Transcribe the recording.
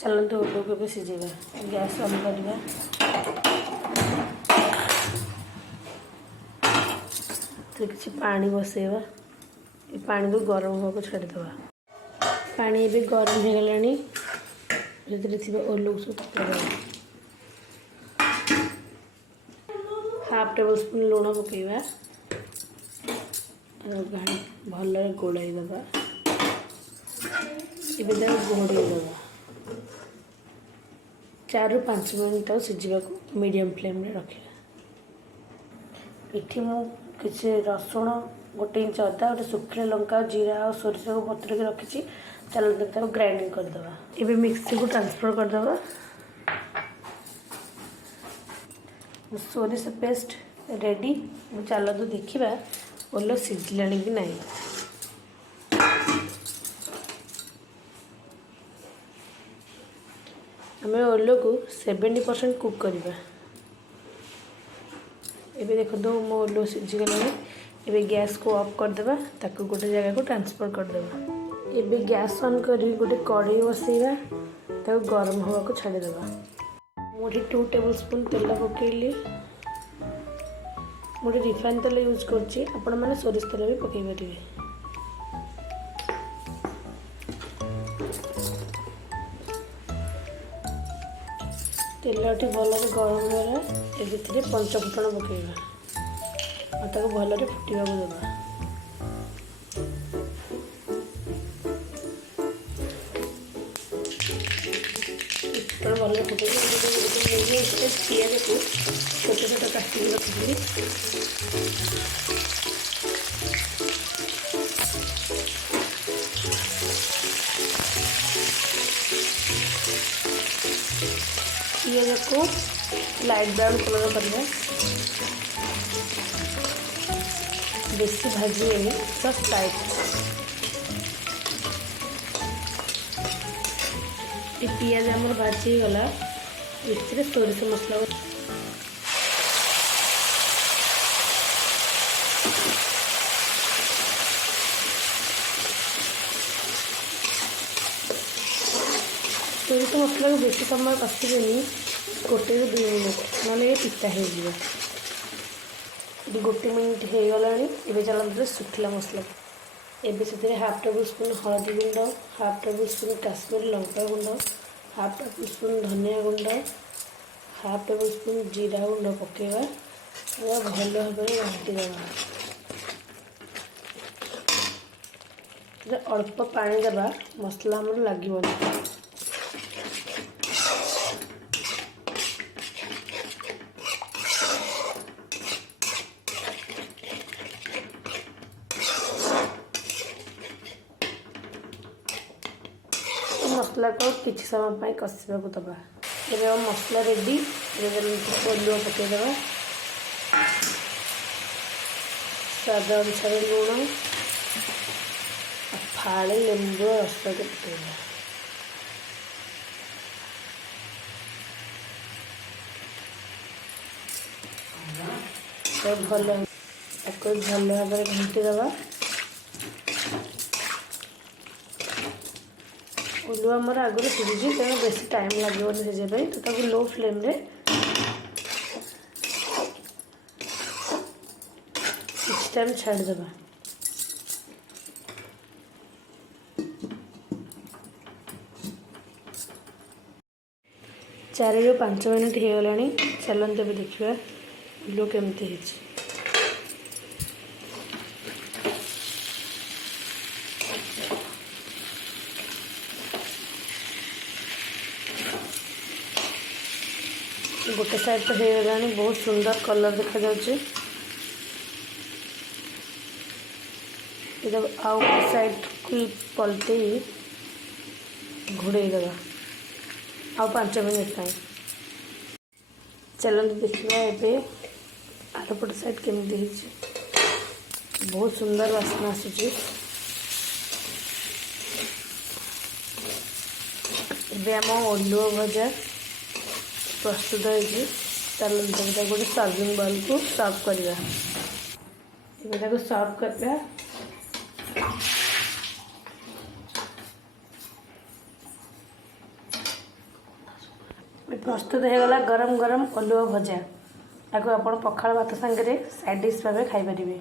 चलते ओलू को भी सिझेगा। गैस ऑन करवा। तो किसी पानी बसैवा। ये पानी को गरम होगा को छाड़ीदे। पानी भी गरम हो गलानी। जो ओलू सब पकड़ हाफ टेबल स्पून लुण पकईवा। भल गोड़ाई दबा। घोड़े दबा 4 ରୁ 5 मिनट तक सिझा मीडियम फ्लेम में रखा। इठी मु किसी रसुण 1 इंच अदा गोटे सुखिला लंका जीरा और सोरिष को पतर के रखी। चलो ग्राइंडिंग करदे। ये मिक्सी को ट्रांसफर करदे। सोरिष पेस्ट रेडी। चलतु देखा ओलो सिझिला कि नहीं। आम ओलो को 70% कुक करवा। एबे देखो मो ओलो सिझीगला। एबे गैस को ऑफ करदेबा। ताकू गोटे जगह को ट्रांसफर करदेबा। एबे गैस ऑन करी गोटे कढ़ाई बसैबा। ताकू गरम होगा को छाड़ीदेबा। मुझे 2 टेबल स्पून तेल पकईली। मुझे रिफाइन तेल यूज करछि। आपण माने सोरिष तेल भी पकई पारिबे। तेल भल गरम है। ये पंचफुटन पकईवा और भल फुटा देवा। भल फुटे पियाज को छोटे छोटे काटिक रखी। पियाज को लाइट ब्राउन कलर करवा। बेसी भाजी जस्ट लाइट। ये पियाज आमर भाजी गला। इसमें सोरिष मसला सोरिष मसला को बेसी समय कषिबेनि। 1 ରୁ 2 मिनट ना ये पिता हो। 1 मिनट हो गला। ये चलते सुखिला मसला। एबे से हाफ टेबल स्पून हल्दी गुंड, हाफ टेबल स्पून काश्मीरी लंका गुंड, हाफ टेबल स्पून धनिया गुंड, हाफ टेबल स्पून जीरा गुंड पकेवा। भल भाव घाटी देवा। अल्प पानी देवा। मसला आमर लगे। मसला को किसी समय कषा दबा। ये मसला रेडी। ओलुआ पकईदे। स्वाद अनुसार लुण फाड़े लेंबू रस के पकईदे। भल भल भाव घाटी दबा। ओलुआ आमर आगुरी सिझी तेणु बेसी टाइम लगे सिझे। तो लो फ्लेम रे किसी टाइम छाड़देवा। 4 ରୁ 5 मिनट हो गलानी। चलते भी देखा ओलू केमती। गोटे साइड तो हो गलानी। बहुत सुंदर कलर देखा जाउछि। जब आउ साइड को पलटे घोड़े देवा। आउ 5 मिनट टाइम। चलते देखा ए आरपट साइड केमती। बहुत सुंदर वासना आसुची। एबे आम ओलुआ भजा प्रस्तुत होगी। चलते गोटे सर्विंग बाउल को सर्व करवा। सर्व करवा। प्रस्तुत होगला गरम गरम ओलुओ भजा। आपको आप पखाल भात सांगे साइड डिश भाव खाई पारे।